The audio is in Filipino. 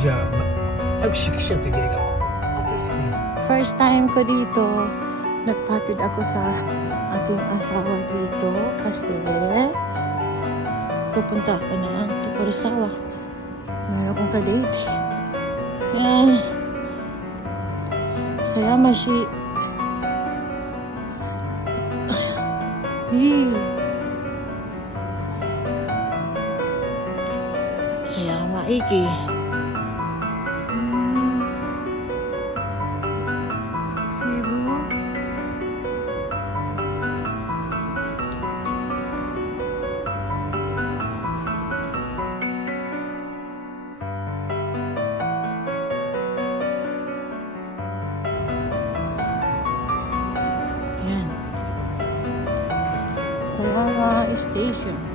じゃあ、タクシー来ちゃってくれか。First time ko dito, nagpatid ako sa aking asawa dito kasi pupunta ako ng Kurosawa. Meron akong ka-date. Kaya mashi... Saya maiki. Cebu. Yan. Sawawa Station.